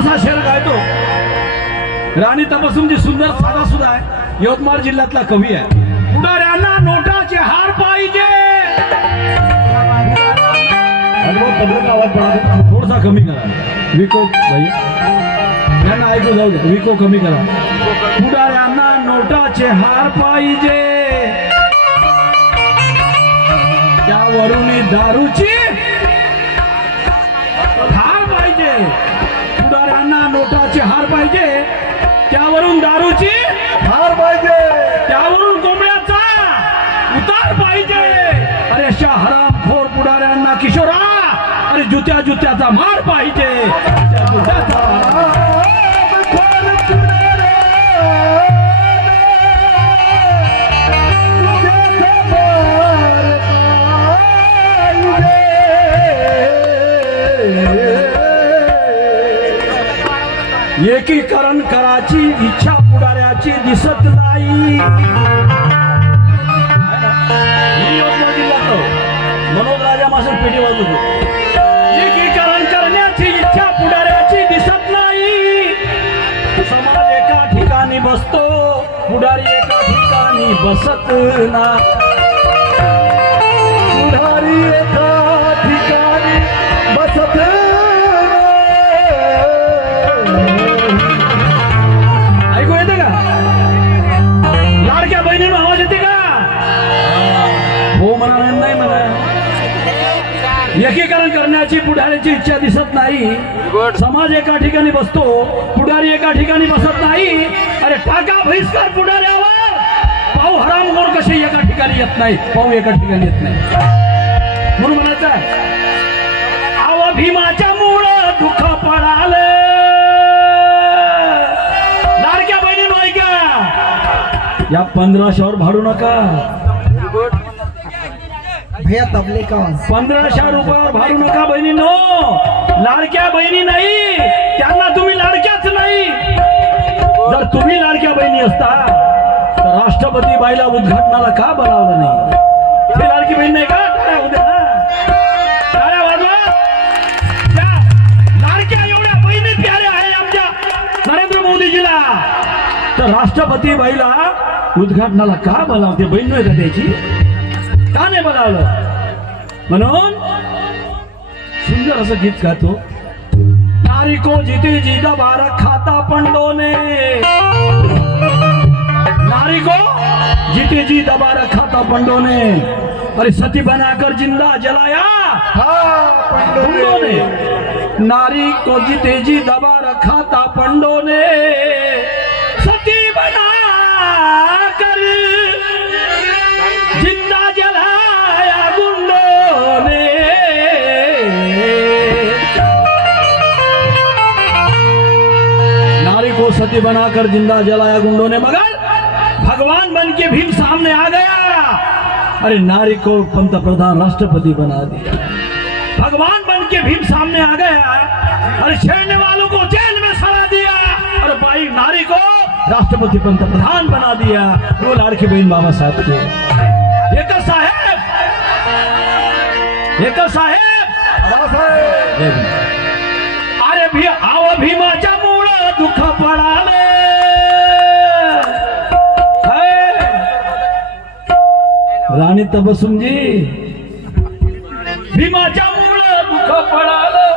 असा शेर गायतो. राणी तपसूनची सुंदर साधा सुद्धा आहे यवतमाळ जिल्ह्यातला कवी आहे. पुढाऱ्यांना नोटाचे हार पाहिजे. थोडासा कमी करा. विको भाई. यांना ऐकू जाऊ द्या. विको कमी करा. पुढाऱ्यांना नोटाचे हार पाहिजे. त्यावरून दारूची नोटाचे हार पाहिजे. त्यावरून दारूची हार पाहिजे. त्यावरून कोंबड्याचा उतार पाहिजे. अरे अशा हरामखोर पुढाऱ्यांना किशोरा अरे जुत्या जुत्याचा मार पाहिजे. जुत्या जुत्याचा एकीकरण कराची इच्छा पुढाऱ्याची दिसत नाही. मी यवतमाळ मनोज राजा मासर पेटी वाजवतो एकीकरण करण्याची इच्छा पुढाऱ्याची दिसत नाही. समाज एका ठिकाणी बसतो पुढारी एका ठिकाणी बसत ना करण्याची पुढाऱ्याची इच्छा दिसत नाही. समाज एका ठिकाणी बसतो पुढारी एका ठिकाणी बसत नाही. अरे टाका बहिष्कार पुढाऱ्यावर. पाहू हरामखोर कसे एका ठिकाणी येत नाही पाहू एका ठिकाणी येत नाही. म्हणून म्हणायचं आहे, आव भीमाच्या मुळ दुःख पडाल. लाडक्या बहिणी ऐका या पंधराशेवर भाडू नका. भैया तबले का पंधराशे रुपयावर भाडू नका बहिणीनो. लाडक्या बहिणी नाही त्यांना तुम्ही लाडक्याच नाही. जर तुम्ही लाडक्या बहिणी असता तर राष्ट्रपती बाईला उद्घाटनाला का बनवलं नाही? ते लाडकी बहीण नाही का? लाडक्या एवढ्या आहे आमच्या नरेंद्र मोदीजीला. तर राष्ट्रपती बाईला उद्घाटनाला का बोलावते? बहीण नाही का त्याची? का नाही बोलावलं? म्हणून सुंदर असं गीत गातो. नारी को जिती जिदा बारा खाता पंडोने. नारी को जीते जी दबारा खाता पंडोने. अरे सती बनाकर ज़िंदा जलाया. पंडों ने नारी को जीते जी दबा रखा था पंडो ने सती बनाकर ज़िंदा जलाया गुंडों ने मगर भगवान बन के भीम सामने आ गया। अरे नारी को पंत प्रधान राष्ट्रपति बना दिया। भगवान बन के भीम सामने आ गया। अरे छेड़ने वालों को जेल में सड़ा दिया। और भाई नारी को राष्ट्रपति पंत प्रधान बना दिया। वो लाड़की बहन बाबा साहब के साहेब एक साहेब। अरे भी आव भीमाच्या मुळ दुःख राणी तबसुमजी भीमाच्या मुळ दुःख पडालं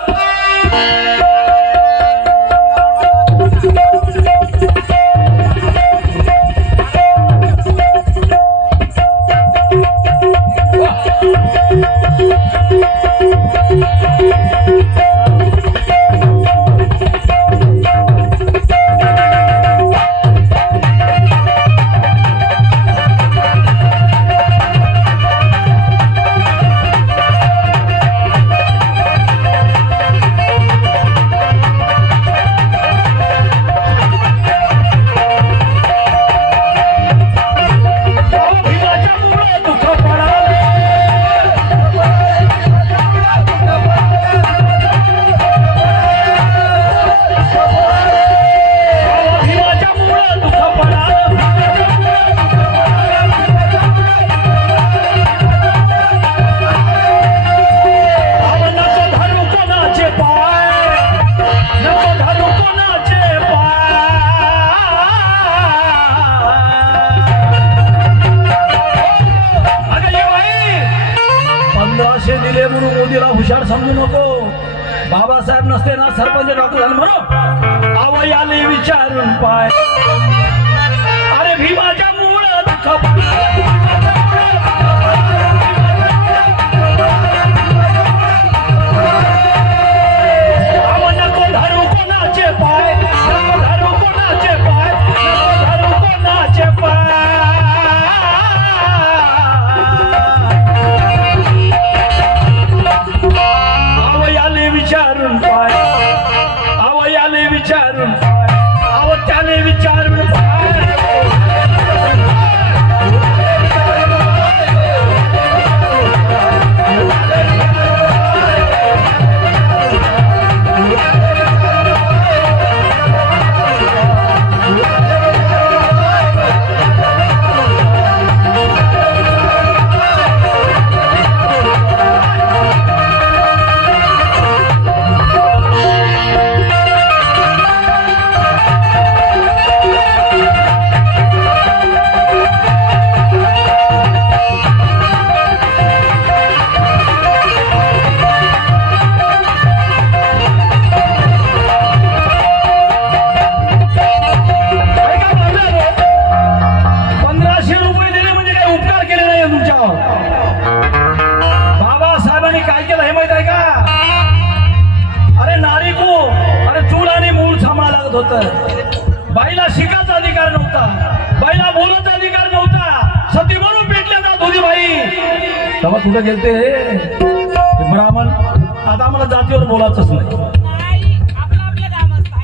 जातीवर बोलायचंच नाही.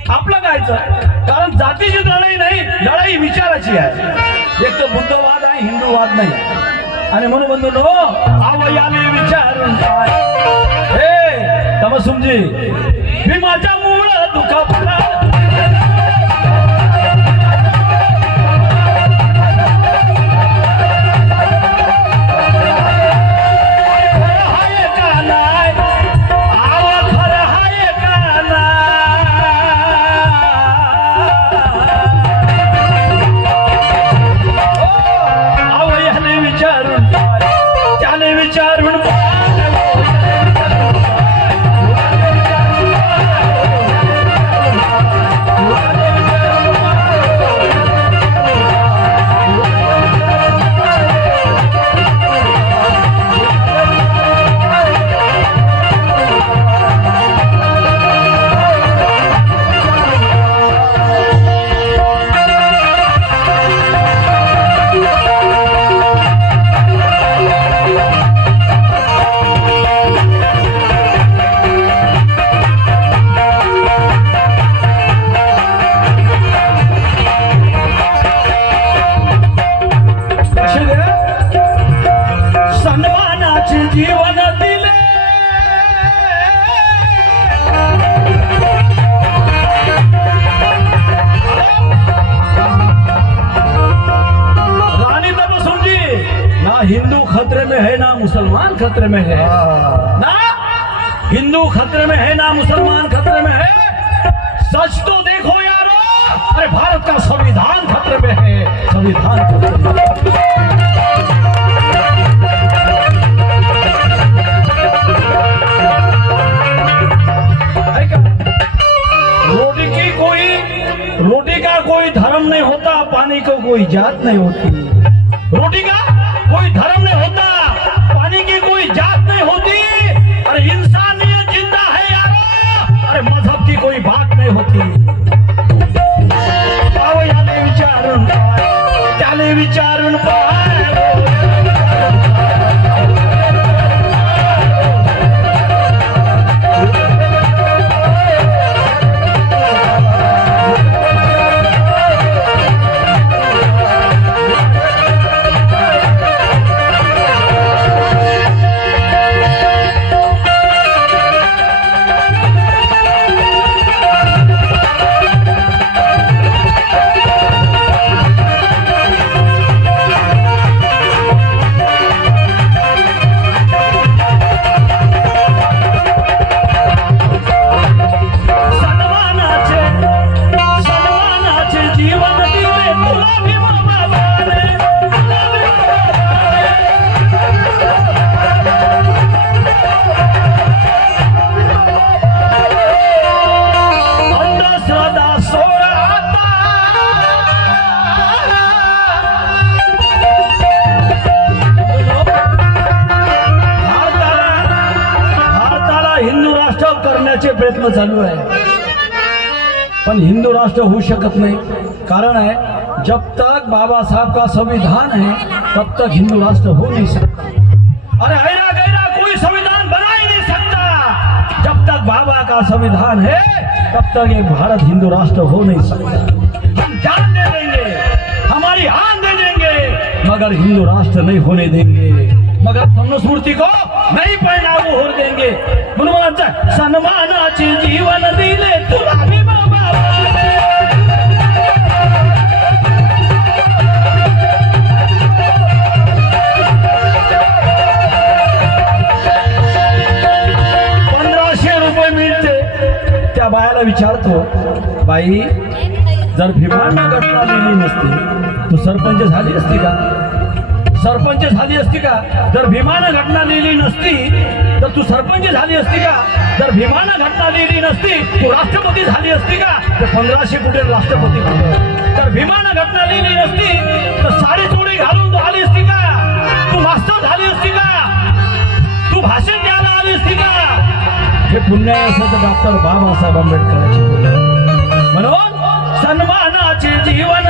आपलं कायचं कारण जातीची लढाई नाही लढाई विचाराची आहे. एक तर बुद्धवाद आहे हिंदूवाद नाही. आणि म्हणून बंधू नो आवयाने विचारून काय हे तमसुमजी मी माझ्या मूळ दुखा त्याने हिंदू खतरे में है ना मुसलमान खतरे में है। ना हिंदू खतरे में है ना मुसलमान खतरे में है। सच तो देखो यारो अरे भारत का संविधान खतरे में है। संविधान खतरे में धर्म नहीं होता, पानी को कोई जात नहीं होती। रोटी का कोई धर्म नहीं होता, पानी की कोई जात नहीं होती। अरे इंसानियत ज़िंदा है यार, अरे मज़हब की कोई बात नहीं होती। याने विचारून पाय हिंदू राष्ट्र करण्याचे प्रयत्न चालू आहे. पण हिंदू राष्ट्र होऊ शकत नाही. कारण है जब तक बाबा साहब का संविधान है तब तक हिंदू राष्ट्र हो नहीं सकता. अरे ऐरा गैरा कोई संविधान बना ही नहीं सकता. जब तक बाबा का संविधान है तब तक ये भारत हिंदू राष्ट्र हो नहीं सकता. हम जान दे देंगे हमारी आन दे देंगे मगर हिंदू राष्ट्र नहीं होने देंगे. मगर मनुस्मृति को नहीं परिणाम हो देंगे। म्हणून म्हणायचं सन्मानाचे जीवन दिले तुला पंधराशे रुपये मिळते. त्या बायाला विचारतो बाई जर भीमांना घटना दिली नसती तू सरपंच झाली असती का? सरपंच झाली असती का? जर भीमानं घटना लिहिली नसती तर तू सरपंच झाली असती का? जर भीमानं घटना लिहिली नसती तू राष्ट्रपती झाली असती का? तर पंधराशे कुठे राष्ट्रपती तर भीमानं घटना लिहिली नसती तर साडी चोडी घालून तू आली असती का? तू मास्टर झाली असती का? तू भाषण द्यायला आली असती का? हे पुण्य असं तर डॉक्टर बाबासाहेब आंबेडकरांची म्हणून सन्मानाचे जीवन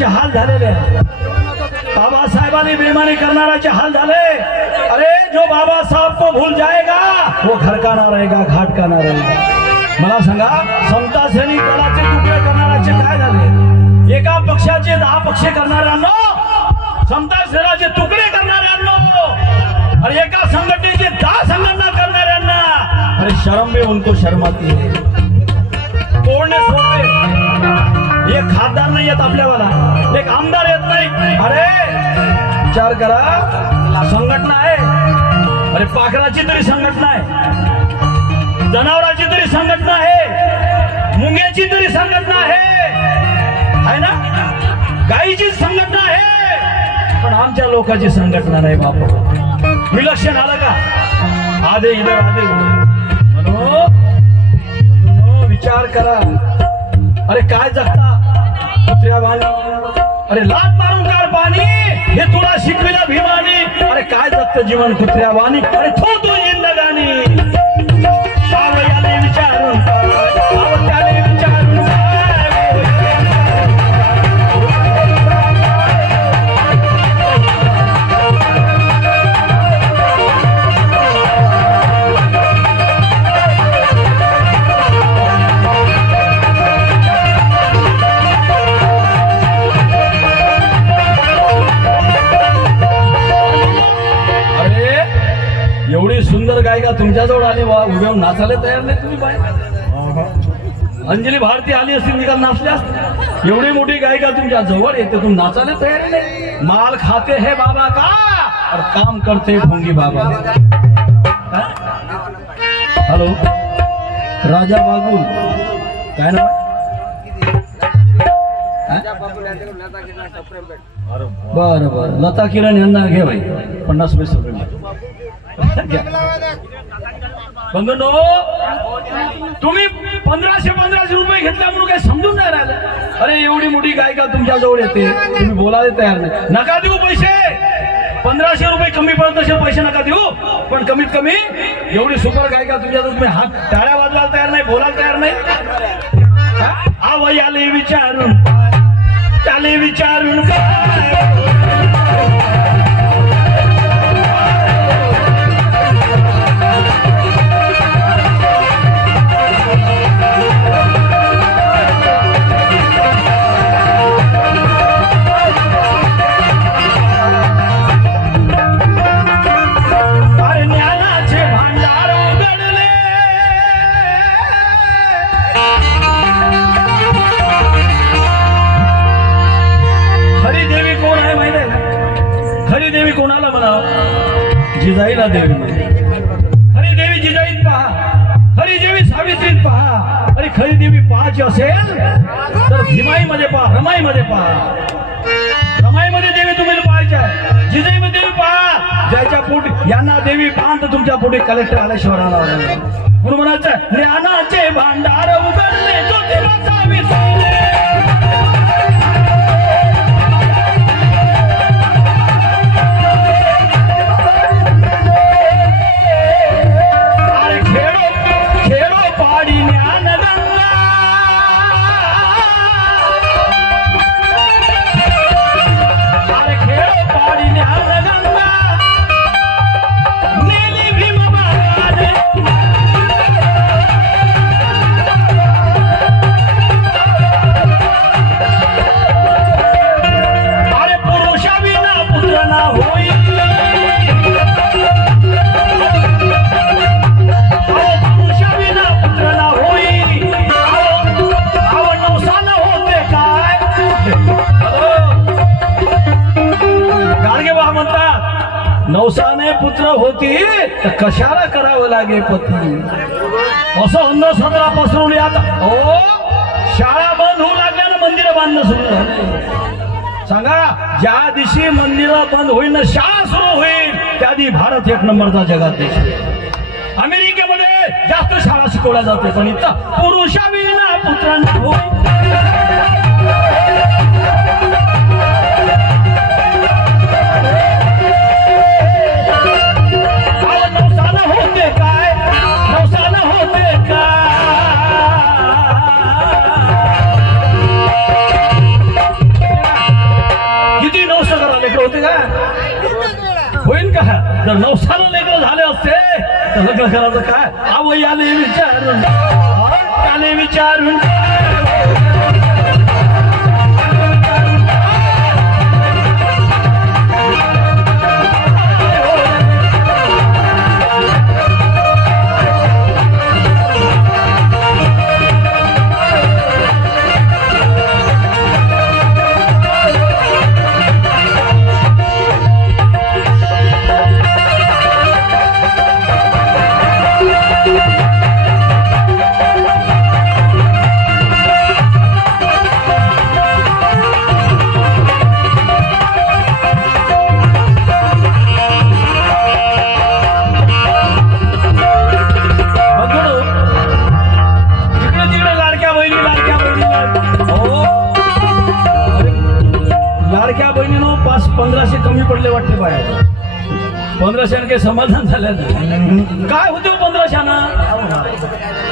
बेमानी हाल झालेले बाबासाहेबांनी बेमानी करणाराचे हाल झाले. अरे जो बाबासाहेब को भूल जाएगा वो घर का ना रहेगा घाट का ना रहेगा. मला सांगा समता सैनिक दलाचे तुकडे करणाराचे काय झाले? एका पक्षाचे दहा पक्ष करणाऱ्यांनो समता सेनाचे तुकडे करणाऱ्यांनो अरे एका संघटनेचे दहा संघटना करणाऱ्यांना अरे शरम भी उनको शर्माती है एक खासदार नाही येत आपल्याला एक आमदार येत नाही. अरे विचार करा. संघटना आहे. अरे पाखराची तरी संघटना आहे. जनावराची तरी संघटना आहे. मुंग्याची तरी संघटना आहे. ना? गाईची संघटना आहे. पण आमच्या लोकांची संघटना नाही बापू. विलक्षण आलं का? आधे इधर आधे म्हणून विचार करा. अरे काय जगता? अरे लात मारून काढ पाणी. हे तुला शिकविला भीमानी. अरे काय जगत जीवन कुत्र्या वाणी अरे ठो तू तुमच्याजवळ आली वा उभ्या होऊन नाचायला तयार नाही तुम्ही बाहेर. अंजली भारती आली असती निकाल नाचल्यास एवढी मोठी गायिका तुमच्या जवळ येते तुम नाचायला तयार नाही. माल खाते हे बाबा का? और काम करते भोंगी बाबा. हॅलो? राजा बागुल काय नाव? बर बरं बरं. लता किरण यांना घे भाई पन्नास रुपये बंधनो तुम्ही पंधराशे पंधराशे रुपये घेतल्या म्हणून काही समजून नाही राहिलं. अरे एवढी मोठी गायिका तुमच्या जवळ येते? तुम्ही बोलायला तयार नाही. नका देऊ पैसे. पंधराशे रुपये कमी पडत असेल पैसे नका देऊ. पण कमीत कमी एवढी सुपर गायिका तुमच्या तुम्ही हात टाळ्या वाजवायला तयार नाही बोलायला तयार नाही. हा? आव विचारून त्याले विचारून जिजाईला देवी खरी देवी जिजाईत पहा. खरी देवी सावित्रीत पहा. आणि खरी देवी पहाची असेल तर भीमाईमध्ये पहा रमाईमध्ये पहा. रमाईमध्ये देवी तुम्ही पाहायची आहे. जिजाईमध्ये देवी पहा. ज्याच्या पोटी यांना देवी पाहा तर तुमच्या पोटी कलेक्टर आल्याशिवाय राहणार म्हणून म्हणायचं ज्ञानाचे भांडार उघडले ज्योतिबा सावित्री. ज्या दिवशी मंदिर बंद होईल ना शाळा सुरू होईल. त्या दिवशी भारत एक नंबरचा जगात देश अमेरिकेमध्ये जास्त शाळा शिकवल्या जाते पण इथं पुरुषाविना पुत्रांना जर नवसाला लग्न झाले असते तर लग्न करायचं काय? आव याले विचारून. त्याने विचारून. पंधराशेनं काही समाधान झालं नाही. काय होते हो पंधराशेनं?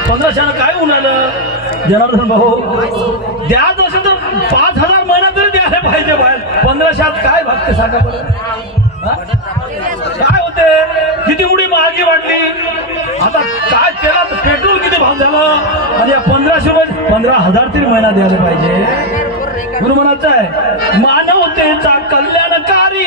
पंधराशेनं काय होऊन आलं जनार्दन भाऊ द्या असेल तर पाच हजार महिना तरी द्यायला पाहिजे बाहेर. पंधराशात काय भागते सांगा काय होते? किती उडी महागी वाटली आता काय केला? पेट्रोल किती भाव झालं? आणि या पंधराशे रुपये पंधरा हजार तरी महिना द्यायला पाहिजे. गुरु म्हणायचं आहे मानवतेचा कल्याणकारी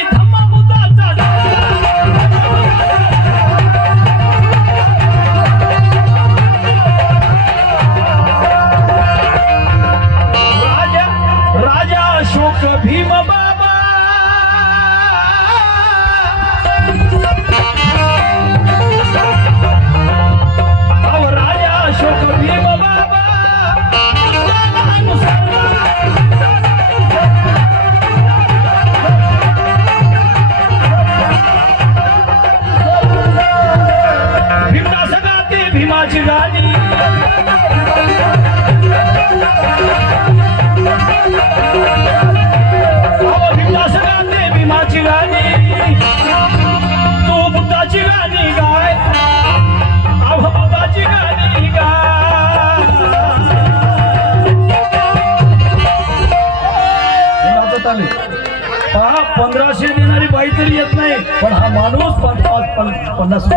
पण हा माणूस पाच पाच पन्नास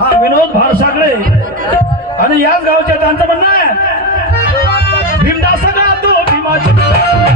हा विनोद भारसागळे आणि याच गावच्या त्यांचं म्हणणं आहे. भीमदास तो भीमाची